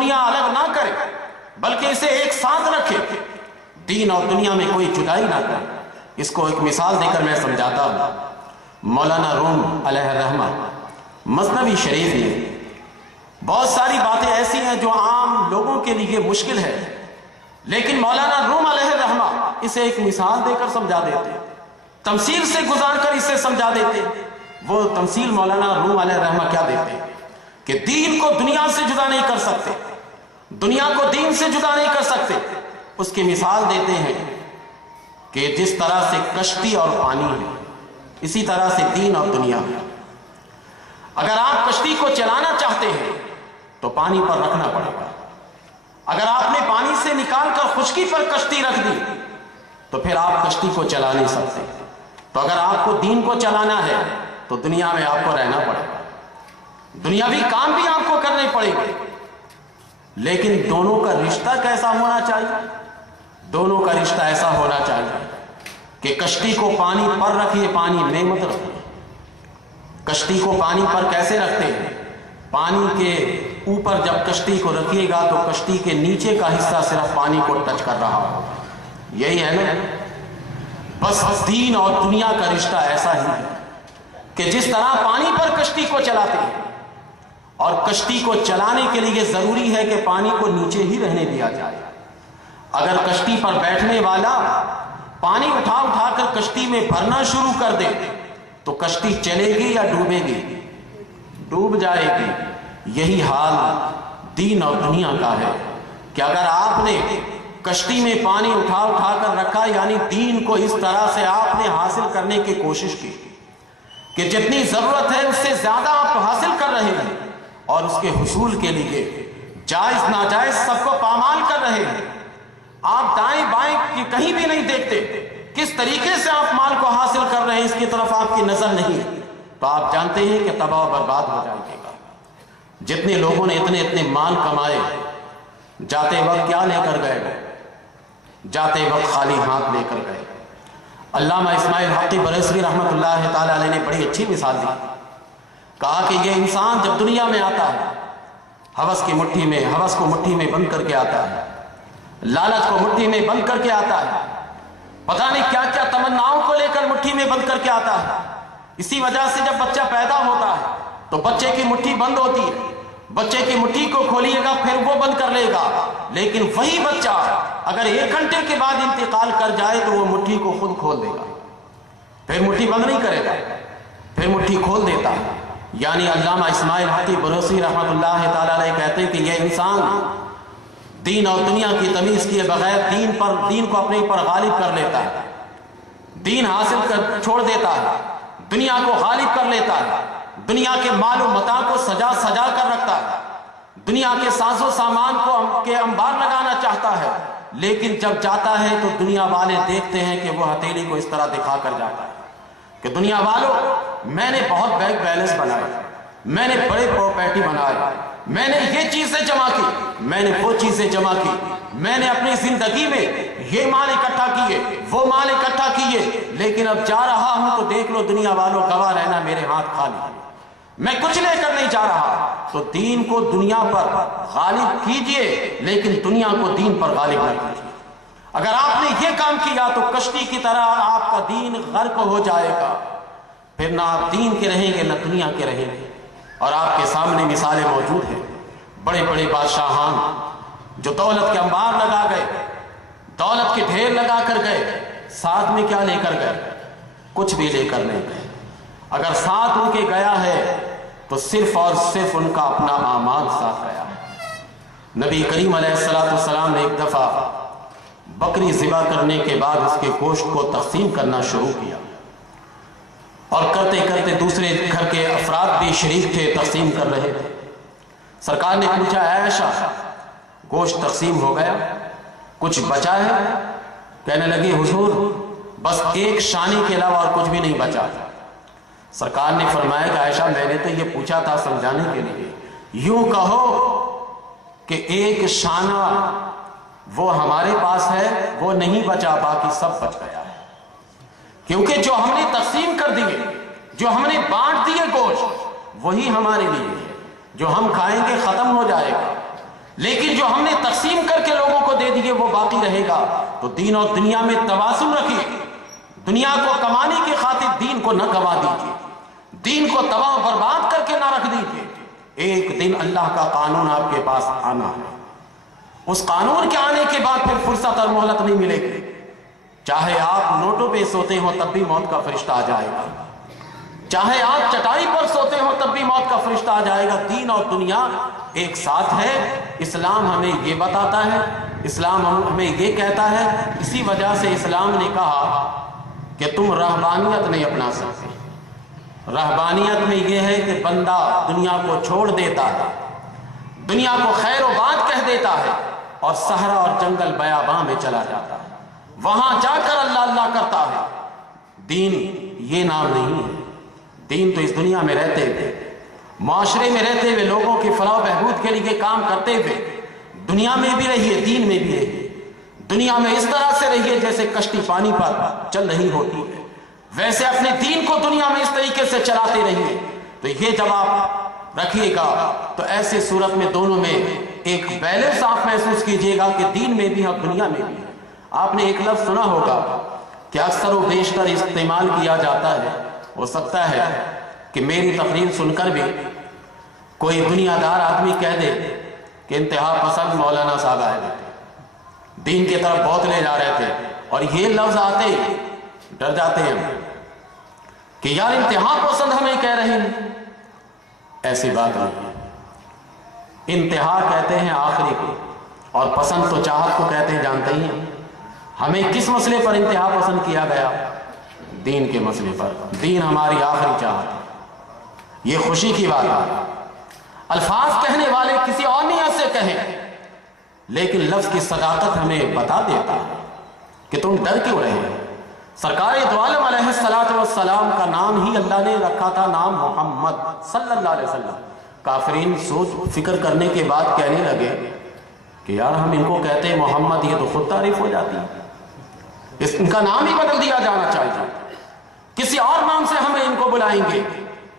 دنیا الگ نہ کرے بلکہ اسے ایک ساتھ رکھے، دین اور دنیا میں کوئی جدائی نہ کرے۔ اس کو ایک مثال دے کر میں سمجھاتا ہوں۔ مولانا روم علیہ الرحمہ مثنوی شریف میں بہت ساری باتیں ایسی ہیں جو عام لوگوں کے لیے مشکل ہے، لیکن مولانا روم علیہ الرحمہ اسے ایک مثال دے کر سمجھا دیتے، تمثیل سے گزار کر اسے سمجھا دیتے۔ وہ تمثیل مولانا روم علیہ الرحمہ کیا دیتے کہ دین کو دنیا سے جدا نہیں کر سکتے، دنیا کو دین سے جدا نہیں کر سکتے۔ اس کی مثال دیتے ہیں کہ جس طرح سے کشتی اور پانی ہے، اسی طرح سے دین اور دنیا ہے۔ اگر آپ کشتی کو چلانا چاہتے ہیں تو پانی پر رکھنا پڑے گا۔ اگر آپ نے پانی سے نکال کر خشکی پر کشتی رکھ دی تو پھر آپ کشتی کو چلا نہیں سکتے۔ تو اگر آپ کو دین کو چلانا ہے تو دنیا میں آپ کو رہنا پڑے گا، دنیاوی کام بھی آپ کو کرنے پڑے گا، لیکن دونوں کا رشتہ کیسا ہونا چاہیے؟ دونوں کا رشتہ ایسا ہونا چاہیے کہ کشتی کو پانی پر رکھیے، پانی میں مت رکھیے۔ کشتی کو پانی پر کیسے رکھتے ہیں؟ پانی کے اوپر جب کشتی کو رکھیے گا تو کشتی کے نیچے کا حصہ صرف پانی کو ٹچ کر رہا ہو، یہی ہے نا؟ بس دین اور دنیا کا رشتہ ایسا ہی ہے کہ جس طرح پانی پر کشتی کو چلاتے ہیں، اور کشتی کو چلانے کے لیے ضروری ہے کہ پانی کو نیچے ہی رہنے دیا جائے۔ اگر کشتی پر بیٹھنے والا پانی اٹھا اٹھا کر کشتی میں بھرنا شروع کر دے تو کشتی چلے گی یا ڈوبے گی؟ ڈوب جائے گی۔ یہی حال دین اور دنیا کا ہے کہ اگر آپ نے کشتی میں پانی اٹھا اٹھا کر رکھا، یعنی دین کو اس طرح سے آپ نے حاصل کرنے کی کوشش کی کہ جتنی ضرورت ہے اس سے زیادہ آپ حاصل کر رہے ہیں، اور اس کے حصول کے لیے جائز ناجائز سب کو پامال کر رہے ہیں، آپ دائیں بائیں کی کہیں بھی نہیں دیکھتے، کس طریقے سے آپ مال کو حاصل کر رہے ہیں اس کی طرف آپ کی نظر نہیں، تو آپ جانتے ہیں کہ تباہ و برباد ہو جائے گا۔ جتنے لوگوں نے اتنے مال کمائے، جاتے وقت کیا لے کر گئے؟ جاتے وقت خالی ہاتھ لے کر گئے۔ علامہ اسماعیل حقی بریلوی رحمۃ اللہ تعالی علیہ نے بڑی اچھی مثال دی، کہا کہ یہ انسان جب دنیا میں آتا ہے، ہوس کو مٹھی میں بند کر کے آتا ہے، لالچ کو مٹھی میں بند کر کے آتا ہے، پتہ نہیں کیا کیا تمناؤں کو لے کر مٹھی میں بند کر کے آتا ہے۔ اسی وجہ سے جب بچہ پیدا ہوتا ہے تو بچے کی مٹھی بند ہوتی ہے، بچے کی مٹھی کو کھولیے گا پھر وہ بند کر لے گا، لیکن وہی بچہ اگر 1 گھنٹے کے بعد انتقال کر جائے تو وہ مٹھی کو خود کھول دے گا، پھر مٹھی بند نہیں کرے گا، پھر مٹھی کھول دیتا ہے۔ یعنی علامہ اسماعیل حقی بریلوی رحمۃ اللہ تعالی علیہ کہتے ہیں کہ یہ انسان دین اور دنیا کی تمیز کیے بغیر دین کو اپنے اوپر غالب کر لیتا ہے، دین حاصل کر چھوڑ دیتا ہے، دنیا کو غالب کر لیتا ہے، دنیا کے مال و متاع کو سجا کر رکھتا ہے، دنیا کے ساز و سامان کو کے انبار لگانا چاہتا ہے، لیکن جب جاتا ہے تو دنیا والے دیکھتے ہیں کہ وہ ہتھیلی کو اس طرح دکھا کر جاتا ہے کہ دنیا والوں میں نے بہت بینک بیلنس بنائے، میں نے بڑے پراپرٹی بنائے، میں نے یہ چیزیں جمع کی، میں نے وہ چیزیں جمع کی، میں نے اپنی زندگی میں یہ مال اکٹھا کیے، وہ مال اکٹھا کیے، لیکن اب جا رہا ہوں تو دیکھ لو دنیا والوں گواہ رہنا میرے ہاتھ خالی ہے، میں کچھ لے کر نہیں جا رہا۔ تو دین کو دنیا پر غالب کیجئے لیکن دنیا کو دین پر غالب نہ کیجئے۔ اگر آپ نے یہ کام کیا تو کشتی کی طرح آپ کا دین غرق ہو جائے گا، پھر نہ آپ دین کے رہیں گے نہ دنیا کے رہیں گے۔ اور آپ کے سامنے مثالیں موجود ہیں، بڑے بڑے بادشاہان جو دولت کے انبار لگا گئے، دولت کے ڈھیر لگا کر گئے، ساتھ میں کیا لے کر گئے؟ کچھ بھی لے کر نہیں گئے۔ اگر ساتھ ان کے گیا ہے تو صرف اور صرف ان کا اپنا اعمال ساتھ گیا ہے۔ نبی کریم علیہ السلام نے ایک دفعہ بکری ذبح کرنے کے بعد اس کے گوشت کو تقسیم کرنا شروع کیا، اور کرتے کرتے دوسرے گھر کے افراد بھی شریک تھے، تقسیم کر رہے تھے۔ سرکار نے پوچھا، اے عائشہ گوشت تقسیم ہو گیا، کچھ بچا ہے؟ کہنے لگی حضور بس ایک شانی کے علاوہ اور کچھ بھی نہیں بچا۔ سرکار نے فرمایا کہ عائشہ میں نے تو یہ پوچھا تھا سمجھانے کے لیے، یوں کہو کہ ایک شانہ وہ ہمارے پاس ہے، وہ نہیں بچا، باقی سب بچ گیا ہے، کیونکہ جو ہم نے تقسیم کر دیے، جو ہم نے بانٹ دیے گوشت، وہی ہمارے لیے ہے، جو ہم کھائیں گے ختم ہو جائے گا، لیکن جو ہم نے تقسیم کر کے لوگوں کو دے دیے وہ باقی رہے گا۔ تو دین اور دنیا میں توازن رکھیے، دنیا کو کمانے کی خاطر دین کو نہ گوا دیجیے، دین کو تباہ برباد کر کے نہ رکھ دیجیے۔ ایک دن اللہ کا قانون آپ کے پاس آنا ہے، اس قانون کے آنے کے بعد پھر فرصت اور مہلت نہیں ملے گی۔ چاہے آپ نوٹوں پہ سوتے ہو تب بھی موت کا فرشتہ آ جائے گا، چاہے آپ چٹائی پر سوتے ہو تب بھی موت کا فرشتہ آ جائے گا۔ دین اور دنیا ایک ساتھ ہے۔ اسلام ہمیں یہ بتاتا ہے، اسلام ہمیں یہ کہتا ہے، اسی وجہ سے اسلام نے کہا کہ تم رہبانیت نہیں اپنا سکتے۔ رہبانیت میں یہ ہے کہ بندہ دنیا کو چھوڑ دیتا ہے، دنیا کو خیر و بات کہہ دیتا ہے اور صحرا اور جنگل بیاباں میں چلا جاتا ہے، وہاں جا کر اللہ اللہ کرتا ہے۔ دین یہ نام نہیں ہے۔ دین تو اس دنیا میں رہتے ہوئے، معاشرے میں رہتے ہوئے، لوگوں کی فلاح و بہبود کے لیے کام کرتے ہوئے دنیا میں بھی رہیے، دین میں بھی رہیے۔ دنیا میں اس طرح سے رہیے جیسے کشتی پانی پر چل رہی ہوتی ہے، ویسے اپنے دین کو دنیا میں اس طریقے سے چلاتے رہیے۔ تو یہ جب آپ رکھیے گا تو ایسے صورت میں دونوں میں ایک بیلنس آپ محسوس کیجئے گا کہ دین میں بھی اور دنیا میں بھی۔ آپ نے ایک لفظ سنا ہوگا کہ اکثر و بیشتر استعمال کیا جاتا ہے، ہو سکتا ہے کہ میری تقریر سن کر بھی کوئی دنیا دار آدمی کہہ دے کہ انتہا پسند مولانا صاحب آئے تھے، دین کی طرف بہت لے جا رہے تھے، اور یہ لفظ آتے ہی ڈر جاتے ہیں کہ یار انتہا پسند ہمیں کہہ رہے ہیں۔ ایسی بات نہیں ہے۔ انتہا کہتے ہیں آخری کو، اور پسند تو چاہت کو کہتے ہیں، جانتے ہی ہیں۔ ہمیں کس مسئلے پر انتہا پسند کیا گیا؟ دین کے مسئلے پر۔ دین ہماری آخری چاہت ہے۔ یہ خوشی کی بات ہے۔ الفاظ کہنے والے کسی اور نیت سے کہیں، لیکن لفظ کی صداقت ہمیں بتا دیتا ہے کہ تم ڈر کیوں رہے ہیں۔ سرکار دو عالم علیہ السلام کا نام ہی اللہ نے رکھا تھا، نام محمد صلی اللہ علیہ وسلم۔ کافرین سوچ فکر کرنے کے بعد کہنے لگے کہ یار ہم ان کو کہتے ہیں محمد، یہ تو خود تعریف ہو جاتی ہے، ان کا نام ہی بدل دیا جانا چاہیے، کسی اور نام سے ہمیں ان کو بلائیں گے۔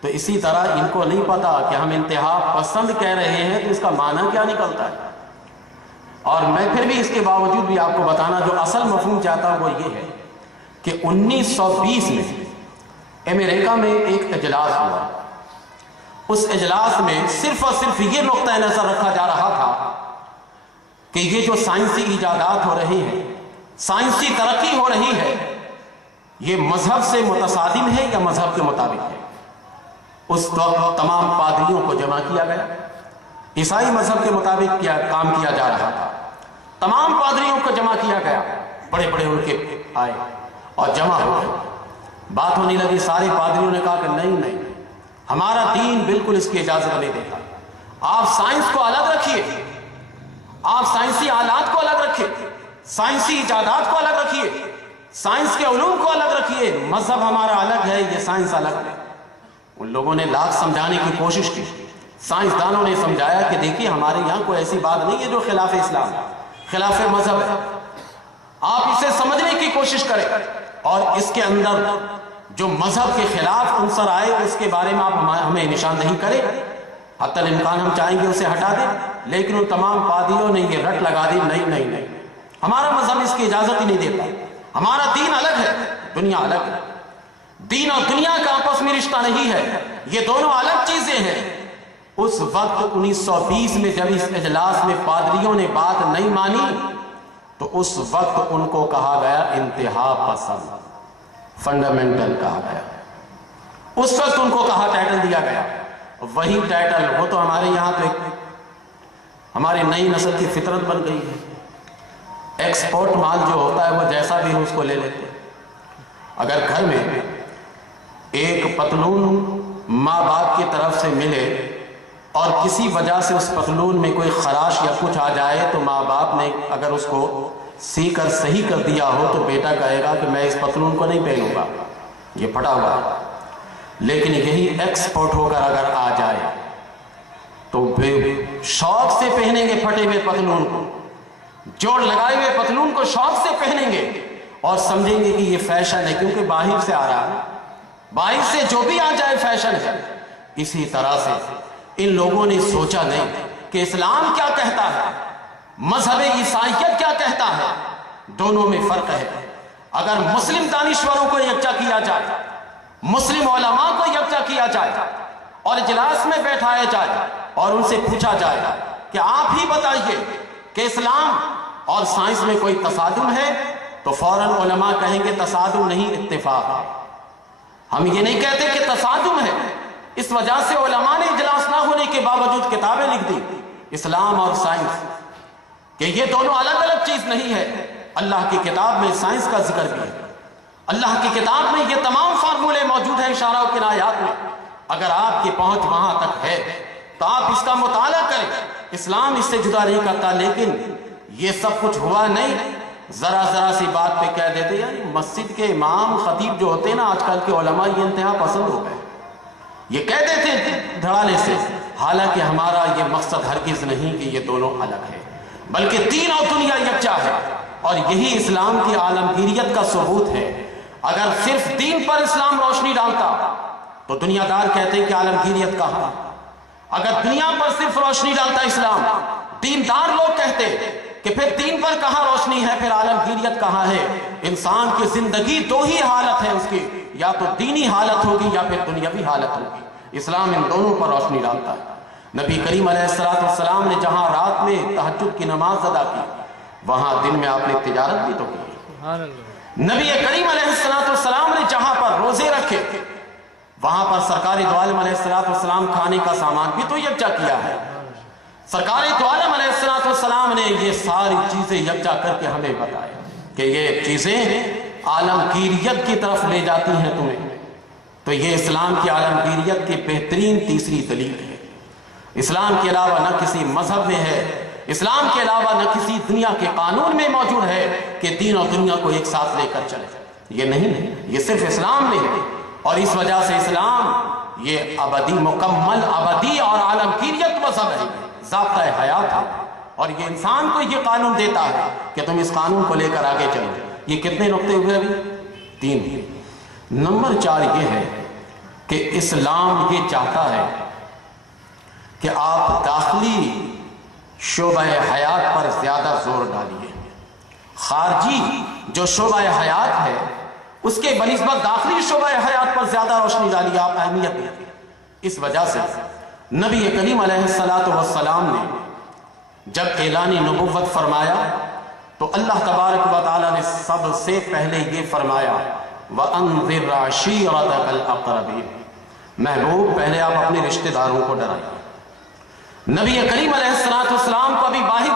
تو اسی طرح ان کو نہیں پتا کہ ہم انتہا پسند کہہ رہے ہیں تو اس کا معنی کیا نکلتا ہے۔ اور میں پھر بھی اس کے باوجود بھی آپ کو بتانا جو اصل مفہوم چاہتا ہوں وہ یہ ہے کہ 1920 میں امریکہ میں ایک اجلاس ہوا۔ اس اجلاس میں صرف اور صرف یہ نقطہ نظر رکھا جا رہا تھا کہ یہ جو سائنسی ایجادات ہو رہی ہیں، سائنسی ترقی ہو رہی ہے، یہ مذہب سے متصادم ہے یا مذہب کے مطابق ہے۔ اس وقت تمام پادریوں کو جمع کیا گیا، عیسائی مذہب کے مطابق کام کیا جا رہا تھا، تمام پادریوں کو جمع کیا گیا، بڑے بڑے ان کے آئے اور جمع ہو گئے، بات ہونے لگی۔ سارے پادریوں نے کہا کہ نہیں، ہمارا دین بالکل اس کی اجازت نہیں دیتا، آپ سائنس کو الگ رکھیے، آپ سائنسی آلات کو الگ رکھیے، سائنسی ایجادات کو الگ رکھیے، سائنس کے علوم کو الگ رکھیے، مذہب ہمارا الگ ہے، یہ سائنس الگ ہے۔ ان لوگوں نے لاکھ سمجھانے کی کوشش کی، سائنسدانوں نے سمجھایا کہ دیکھیے ہمارے یہاں کوئی ایسی بات نہیں ہے جو خلاف اسلام ہے، خلاف مذہب ہے، آپ اسے سمجھنے کی کوشش کریں، اور اس کے اندر جو مذہب کے خلاف عنصر آئے اس کے بارے میں آپ ہمیں نشاندہی کریں، حتی الامکان ہم چاہیں گے اسے ہٹا دیں۔ لیکن ان تمام پادریوں نے یہ رٹ لگا دی، نہیں، ہمارا مذہب اس کی اجازت ہی نہیں دیتا، ہمارا دین الگ ہے، دنیا الگ ہے، دین اور دنیا کا آپس میں رشتہ نہیں ہے، یہ دونوں الگ چیزیں ہیں۔ اس وقت 1920 میں جب اس اجلاس میں پادریوں نے بات نہیں مانی تو اس وقت ان کو کہا گیا انتہا پسند، فنڈامنٹل کہا گیا، اس وقت ان کو کہا ٹائٹل دیا گیا۔ وہی ٹائٹل وہ تو ہمارے یہاں تو ہماری نئی نسل کی فطرت بن گئی ہے، ایکسپورٹ مال جو ہوتا ہے وہ جیسا بھی ہو اس کو لے لیتے۔ اگر گھر میں ایک پتلون ماں باپ کی طرف سے ملے اور کسی وجہ سے اس پتلون میں کوئی خراش یا کچھ آ جائے تو ماں باپ نے اگر اس کو سی کر صحیح کر دیا ہو تو بیٹا کہے گا کہ میں اس پتلون کو نہیں پہنوں گا، یہ پھٹا ہوا ہے۔ لیکن یہی ایکسپورٹ ہو کر اگر آ جائے تو شوق سے پہنیں گے پھٹے ہوئے پتلون کو، جوڑ لگائے ہوئے پتلون کو شوق سے پہنیں گے اور سمجھیں گے کہ یہ فیشن ہے، کیونکہ باہر سے آ رہا ہے، باہر سے جو بھی آ جائے فیشن ہے۔ اسی طرح سے ان لوگوں نے سوچا نہیں کہ اسلام کیا کہتا ہے، مذہب عیسائیت کیا کہتا ہے، دونوں میں فرق ہے۔ اگر مسلم دانشوروں کو یکجا کیا جائے، مسلم علماء کو یکجا کیا جائے اور اجلاس میں بیٹھایا جائے اور ان سے پوچھا جائے کہ آپ ہی بتائیے کہ اسلام اور سائنس میں کوئی تصادم ہے، تو فوراً علماء کہیں گے تصادم نہیں، اتفاق ہے۔ ہم یہ نہیں کہتے کہ تصادم ہے، اس وجہ سے علماء نے اجلاس نہ ہونے کے باوجود کتابیں لکھ دی، اسلام اور سائنس، کہ یہ دونوں الگ الگ چیز نہیں ہے۔ اللہ کی کتاب میں سائنس کا ذکر بھی ہے، اللہ کی کتاب میں یہ تمام فارمولے موجود ہیں اشارہ و کنایات میں۔ اگر آپ کی پہنچ وہاں تک ہے تو آپ اس کا مطالعہ کریں۔ اسلام اس سے جدا نہیں کرتا، لیکن یہ سب کچھ ہوا نہیں، ذرا ذرا سی بات پہ کہہ دیتے یعنی مسجد کے امام خطیب جو ہوتے ہیں نا، آج کل کے علماء یہ انتہا پسند ہو گئے، یہ کہہ دیتے دھڑانے سے، حالانکہ ہمارا یہ مقصد ہرگز نہیں کہ یہ دونوں الگ ہے، بلکہ دین اور دنیا یکجا ہے، اور یہی اسلام کی عالمگیریت کا ثبوت ہے۔ اگر صرف دین پر اسلام روشنی ڈالتا تو دنیا دار کہتے ہیں کہ عالمگیریت کہاں، اگر دنیا پر صرف روشنی ڈالتا اسلام، دیندار لوگ کہتے کہ پھر دین پر کہاں روشنی ہے، پھر عالمگیریت کہاں ہے۔ انسان کی زندگی دو ہی حالت ہے اس کی، یا تو دینی حالت ہوگی یا پھر دنیاوی حالت ہوگی۔ اسلام ان دونوں پر روشنی ڈالتا ہے۔ نبی کریم علیہ السلام نے جہاں رات میں تہجد کی نماز ادا کی، وہاں دن میں آپ نے تجارت بھی تو کی۔ نبی کریم علیہ السلام نے جہاں پر روزے رکھے، وہاں پر سرکار دو عالم علیہ السلام کھانے کا سامان بھی تو یکجا کیا ہے۔ سرکار دو عالم علیہ السلام نے یہ ساری چیزیں یکجا کر کے ہمیں بتایا کہ یہ چیزیں عالمگیریت کی طرف لے جاتی ہیں تمہیں، تو یہ اسلام کی عالمگیریت کی بہترین تیسری دلیل ہے۔ اسلام کے علاوہ نہ کسی مذہب میں ہے، اسلام کے علاوہ نہ کسی دنیا کے قانون میں موجود ہے کہ دین اور دنیا کو ایک ساتھ لے کر چلے، یہ نہیں ہے، یہ صرف اسلام میں ہے۔ اور اس وجہ سے اسلام یہ ابدی، مکمل ابدی اور عالمگیریت مذہب ہے، ضابطہ حیات ہے، اور یہ انسان کو یہ قانون دیتا ہے کہ تم اس قانون کو لے کر آگے چلو۔ یہ کتنے نقطے ہوئے ابھی؟ 3۔ نمبر 4 یہ ہے کہ اسلام یہ چاہتا ہے کہ آپ داخلی شعبہ حیات پر زیادہ زور ڈالیے، خارجی جو شعبہ حیات ہے اس کے بنسبت داخلی شعبہ حیات پر زیادہ روشنی ڈالیے، آپ اہمیت دیں۔ اس وجہ سے نبی کریم علیہ السلام نے جب اعلان نبوت فرمایا تو اللہ تبارک و تعالیٰ نے سب سے پہلے یہ فرمایا وَأَنذِرْ عَشِيرَتَكَ الْأَقْرَبِينَ، محبوب پہلے آپ اپنے رشتہ داروں کو ڈرائیے۔ نبی کریم علیہ السلام کو ابھی باہر